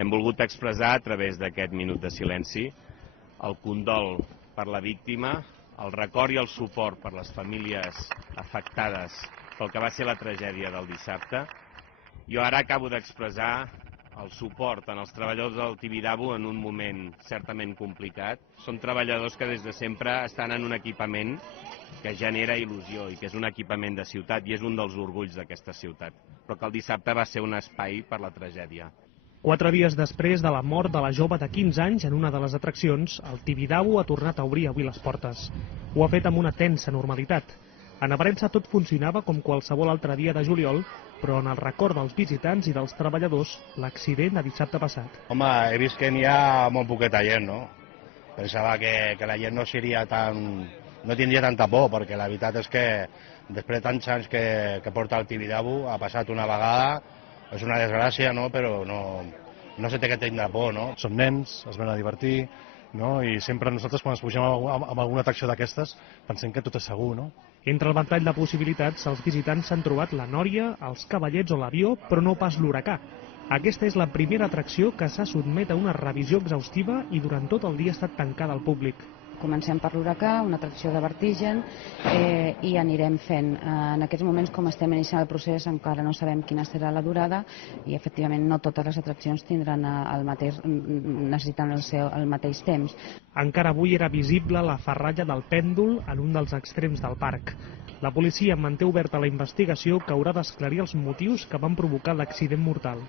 Hem volgut expressar a través d'aquest minut de silenci el condol per la víctima, el record i el suport per les famílies afectades pel que va ser la tragèdia del dissabte. Jo ara acabo d'expressar el suport en els treballadors del Tibidabo en un moment certament complicat. Són treballadors que des de sempre estan en un equipament que genera il·lusió i que és un equipament de ciutat i és un dels orgulls d'aquesta ciutat, però que el dissabte va ser un espai per la tragèdia. 4 dies després de la mort de la jove de 15 anys en una de les atraccions, el Tibidabo ha tornat a obrir avui les portes. Ho ha fet amb una tensa normalitat. En aparença tot funcionava com qualsevol altre dia de juliol, però en el record dels visitants i dels treballadors, l'accident de dissabte passat. Home, he vist que n'hi ha molt poqueta gent, no? Pensava que la gent no tindria tanta por, perquè la veritat és que després de tants anys que porta el Tibidabo, ha passat una vegada, és una desgràcia, no? Però no se té que tindre por, no? Són nens, es van a divertir, no? I sempre nosaltres quan ens pugem amb alguna atracció d'aquestes pensem que tot és segur, no? Entre el ventall de possibilitats, els visitants s'han trobat la Nòria, els Cavallets o l'avió, però no pas l'huracà. Aquesta és la primera atracció que s'ha sotmet a una revisió exhaustiva i durant tot el dia ha estat tancada al públic. Comencem per l'huracà, una atracció de vertigen, i anirem fent. En aquests moments, com estem iniciant el procés, encara no sabem quina serà la durada i, efectivament, no totes les atraccions tindran necessitant el mateix temps. Encara avui era visible la ferralla del pèndol en un dels extrems del parc. La policia manté oberta la investigació que haurà d'esclarir els motius que van provocar l'accident mortal.